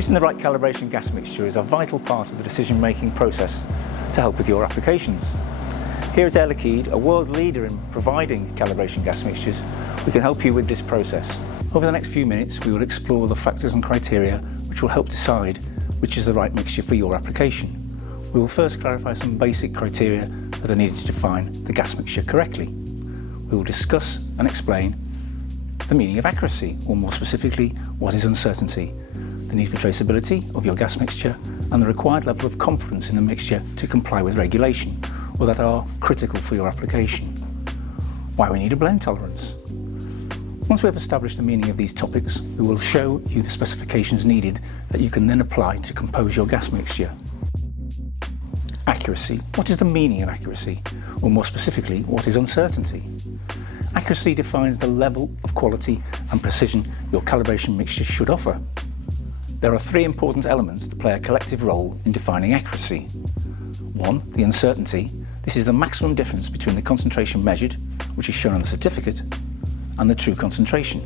Choosing the right calibration gas mixture is a vital part of the decision-making process to help with your applications. Here at Air Liquide, a world leader in providing calibration gas mixtures, we can help you with this process. Over the next few minutes, we will explore the factors and criteria which will help decide which is the right mixture for your application. We will first clarify some basic criteria that are needed to define the gas mixture correctly. We will discuss and explain the meaning of accuracy, or more specifically, what is uncertainty, the need for traceability of your gas mixture, and the required level of confidence in the mixture to comply with regulation, or that are critical for your application. Why we need a blend tolerance. Once we have established the meaning of these topics, we will show you the specifications needed that you can then apply to compose your gas mixture. Accuracy. What is the meaning of accuracy? Or more specifically, what is uncertainty? Accuracy defines the level of quality and precision your calibration mixture should offer. There are three important elements that play a collective role in defining accuracy. 1. The uncertainty. This is the maximum difference between the concentration measured, which is shown on the certificate, and the true concentration.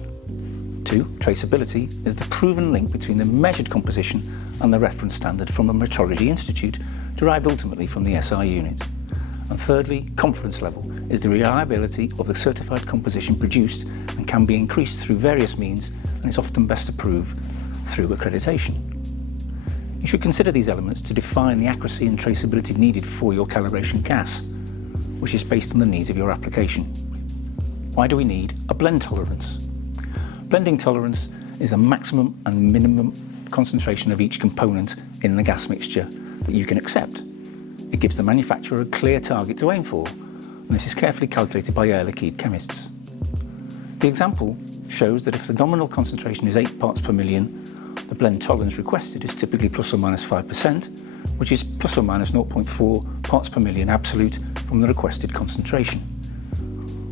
2. Traceability is the proven link between the measured composition and the reference standard from a metrology institute, derived ultimately from the SI unit. And thirdly, confidence level is the reliability of the certified composition produced and can be increased through various means, and is often best approved through accreditation. You should consider these elements to define the accuracy and traceability needed for your calibration gas, which is based on the needs of your application. Why do we need a blend tolerance? Blending tolerance is the maximum and minimum concentration of each component in the gas mixture that you can accept. It gives the manufacturer a clear target to aim for, and this is carefully calculated by Air Liquide chemists. The example shows that if the nominal concentration is 8 parts per million, the blend tolerance requested is typically plus or minus 5%, which is plus or minus 0.4 parts per million absolute from the requested concentration.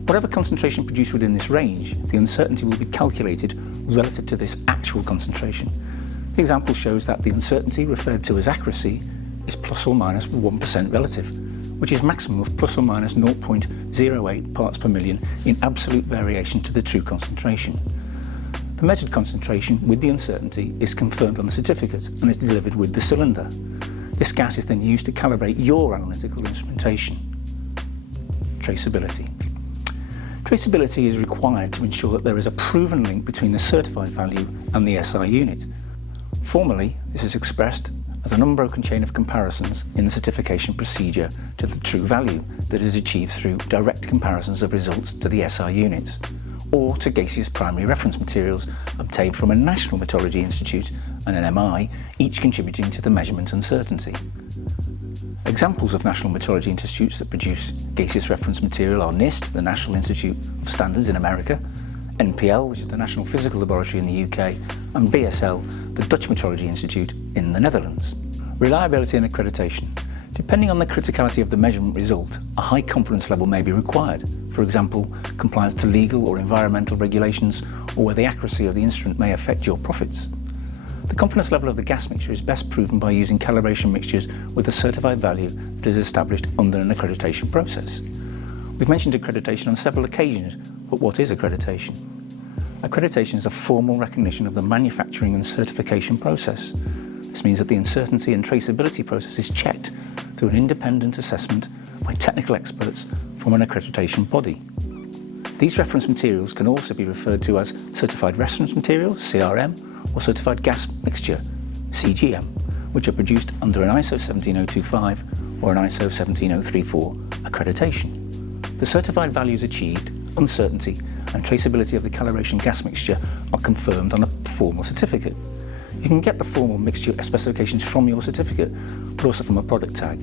Whatever concentration produced within this range, the uncertainty will be calculated relative to this actual concentration. The example shows that the uncertainty referred to as accuracy is plus or minus 1% relative, which is maximum of plus or minus 0.08 parts per million in absolute variation to the true concentration. The measured concentration with the uncertainty is confirmed on the certificate and is delivered with the cylinder. This gas is then used to calibrate your analytical instrumentation. Traceability. Traceability is required to ensure that there is a proven link between the certified value and the SI unit. Formally, this is expressed as an unbroken chain of comparisons in the certification procedure to the true value that is achieved through direct comparisons of results to the SI units, or to gaseous primary reference materials obtained from a national metrology institute and an MI, each contributing to the measurement uncertainty. Examples of national metrology institutes that produce gaseous reference material are NIST, the National Institute of Standards in America, NPL, which is the National Physical Laboratory in the UK, and VSL, the Dutch Metrology Institute in the Netherlands. Reliability and accreditation. Depending on the criticality of the measurement result, a high confidence level may be required. For example, compliance to legal or environmental regulations, or where the accuracy of the instrument may affect your profits. The confidence level of the gas mixture is best proven by using calibration mixtures with a certified value that is established under an accreditation process. We've mentioned accreditation on several occasions, but what is accreditation? Accreditation is a formal recognition of the manufacturing and certification process. This means that the uncertainty and traceability process is checked through an independent assessment by technical experts from an accreditation body. These reference materials can also be referred to as certified reference materials, CRM, or certified gas mixture, CGM, which are produced under an ISO 17025 or an ISO 17034 accreditation. The certified values achieved, uncertainty and traceability of the calibration gas mixture are confirmed on a formal certificate. You can get the formal mixture specifications from your certificate, but also from a product tag.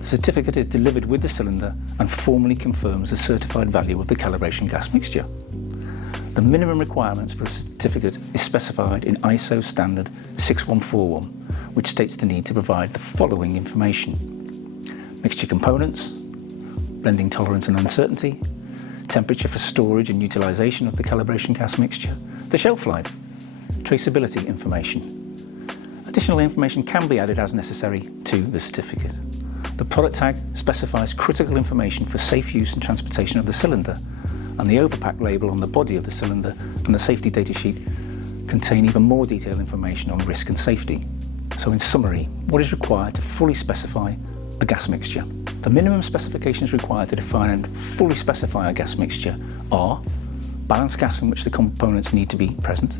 The certificate is delivered with the cylinder and formally confirms the certified value of the calibration gas mixture. The minimum requirements for a certificate is specified in ISO standard 6141, which states the need to provide the following information: mixture components, blending tolerance and uncertainty, temperature for storage and utilisation of the calibration gas mixture, the shelf life, traceability information. Additional information can be added as necessary to the certificate. The product tag specifies critical information for safe use and transportation of the cylinder, and the overpack label on the body of the cylinder and the safety data sheet contain even more detailed information on risk and safety. So in summary, what is required to fully specify a gas mixture? The minimum specifications required to define and fully specify a gas mixture are balanced gas in which the components need to be present,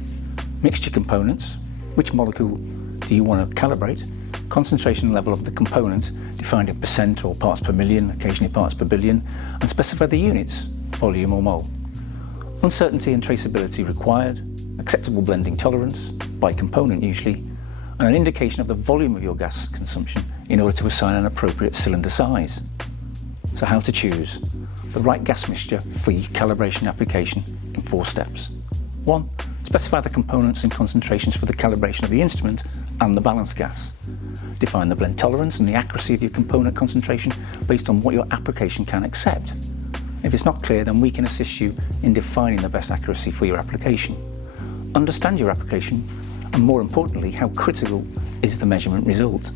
mixture components, which molecule do you want to calibrate, concentration level of the component defined in percent or parts per million, occasionally parts per billion, and specify the units, volume or mole. Uncertainty and traceability required, acceptable blending tolerance, by component usually, and an indication of the volume of your gas consumption in order to assign an appropriate cylinder size. So how to choose the right gas mixture for your calibration application in 4 steps. 1. Specify the components and concentrations for the calibration of the instrument and the balanced gas. Define the blend tolerance and the accuracy of your component concentration based on what your application can accept. If it's not clear, then we can assist you in defining the best accuracy for your application. Understand your application, and more importantly, how critical is the measurement result.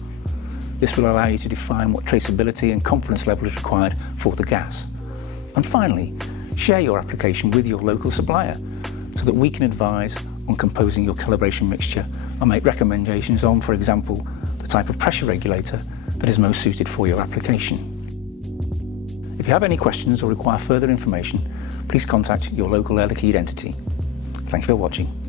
This will allow you to define what traceability and confidence level is required for the gas. And finally, share your application with your local supplier so that we can advise on composing your calibration mixture and make recommendations on, for example, the type of pressure regulator that is most suited for your application. If you have any questions or require further information, please contact your local Air Liquide entity. Thank you for watching.